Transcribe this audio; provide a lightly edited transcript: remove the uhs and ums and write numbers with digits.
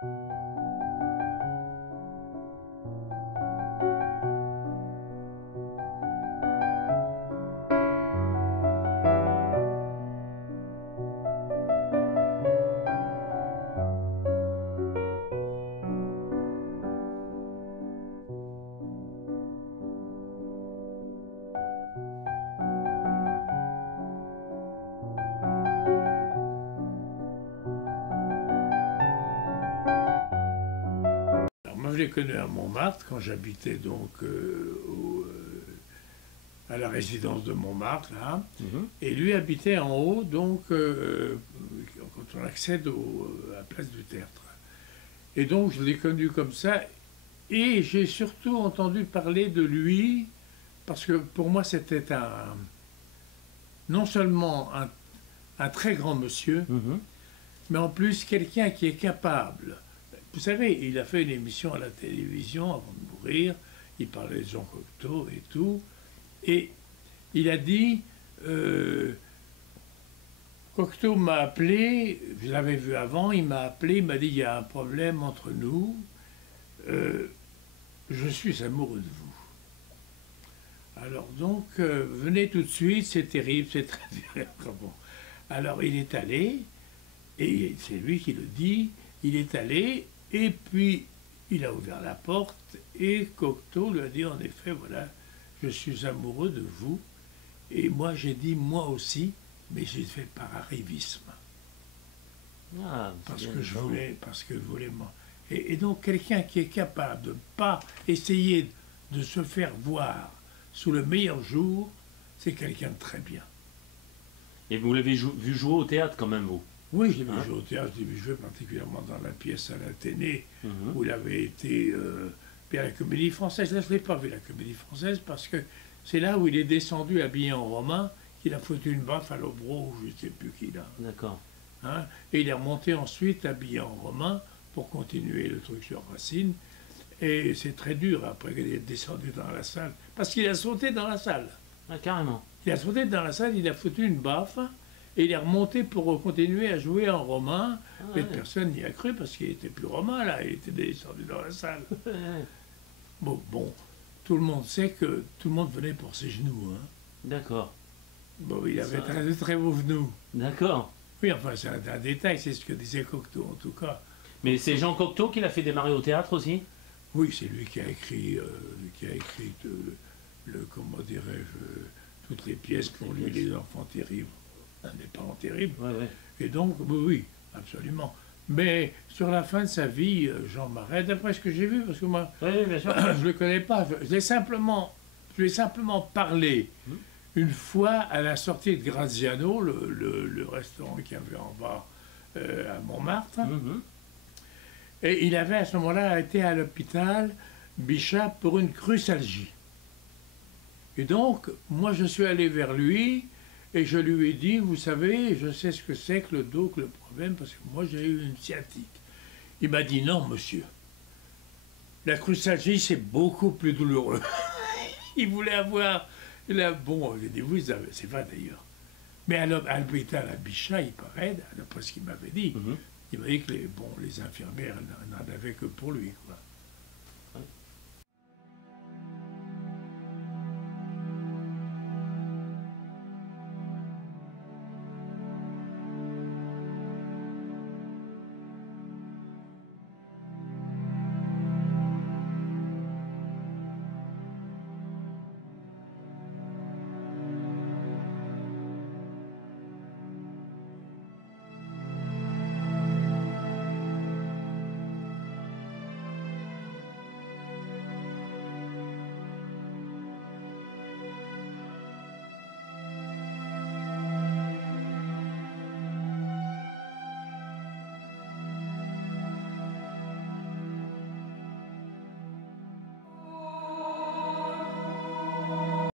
Moi, je l'ai connu à Montmartre, quand j'habitais donc à la résidence de Montmartre, là. Et lui habitait en haut, donc, quand on accède à la place du Tertre. Et donc, je l'ai connu comme ça, et j'ai surtout entendu parler de lui, parce que pour moi, c'était non seulement un très grand monsieur, mais en plus quelqu'un qui est capable. Vous savez, il a fait une émission à la télévision avant de mourir, il parlait de Jean Cocteau et tout, et il a dit, Cocteau m'a appelé, je l'avais vu avant, il m'a appelé, il m'a dit, il y a un problème entre nous, je suis amoureux de vous. Alors donc, venez tout de suite, c'est terrible, c'est très bien. Bon. Alors il est allé, et c'est lui qui le dit, il est allé, et puis il a ouvert la porte, et Cocteau lui a dit, en effet, voilà, je suis amoureux de vous. Et moi j'ai dit, moi aussi, mais j'ai fait par arrivisme. Ah, parce que je voulais, et donc quelqu'un qui est capable de ne pas essayer de se faire voir sous le meilleur jour, c'est quelqu'un de très bien. Et vous l'avez vu jouer au théâtre quand même, vous? Oui, je l'ai vu jouer au théâtre, je l'ai vu jouer particulièrement dans la pièce à l'Athénée, où il avait été puis à la Comédie Française. Là, je ne l'ai pas vu, la Comédie Française, parce que c'est là où il est descendu habillé en romain, qu'il a foutu une baffe à l'Obro, je ne sais plus qui là. D'accord. Hein, et il est remonté ensuite habillé en romain pour continuer le truc sur Racine. Et c'est très dur après qu'il est descendu dans la salle, parce qu'il a sauté dans la salle. Ah, carrément. Il a sauté dans la salle, il a foutu une baffe, et il est remonté pour continuer à jouer en romain. Ah, mais ouais. personne n'y a cru, parce qu'il n'était plus romain, là, il était descendu dans la salle. Bon, tout le monde sait que tout le monde venait pour ses genoux. Hein. D'accord. Bon, il avait très, très beaux genoux. D'accord. Oui, enfin, c'est un détail, c'est ce que disait Cocteau, en tout cas. Mais c'est Jean Cocteau qui l'a fait démarrer au théâtre aussi? Oui, c'est lui qui a écrit, comment dirais-je, toutes les pièces pour lui, les enfants terribles, les parents terribles. Ouais, ouais. Et donc, oui, absolument. Mais sur la fin de sa vie, Jean Marais, d'après ce que j'ai vu, parce que moi, Oui, bien sûr. je ne le connais pas, je lui ai simplement parlé une fois à la sortie de Graziano, le restaurant qu'il y avait en bas à Montmartre. Et il avait à ce moment-là été à l'hôpital Bichat pour une crusalgie. Et donc, moi je suis allé vers lui et je lui ai dit, vous savez, je sais ce que c'est que le dos, que le problème, parce que moi j'ai eu une sciatique. Il m'a dit, non monsieur, la crusalgie c'est beaucoup plus douloureux. Il voulait avoir, bon, j'ai dit, vous avez, c'est vrai d'ailleurs. Mais à l'hôpital à Bichat, il paraît, d'après ce qu'il m'avait dit, il m'a dit que les infirmières n'en avaient que pour lui, quoi.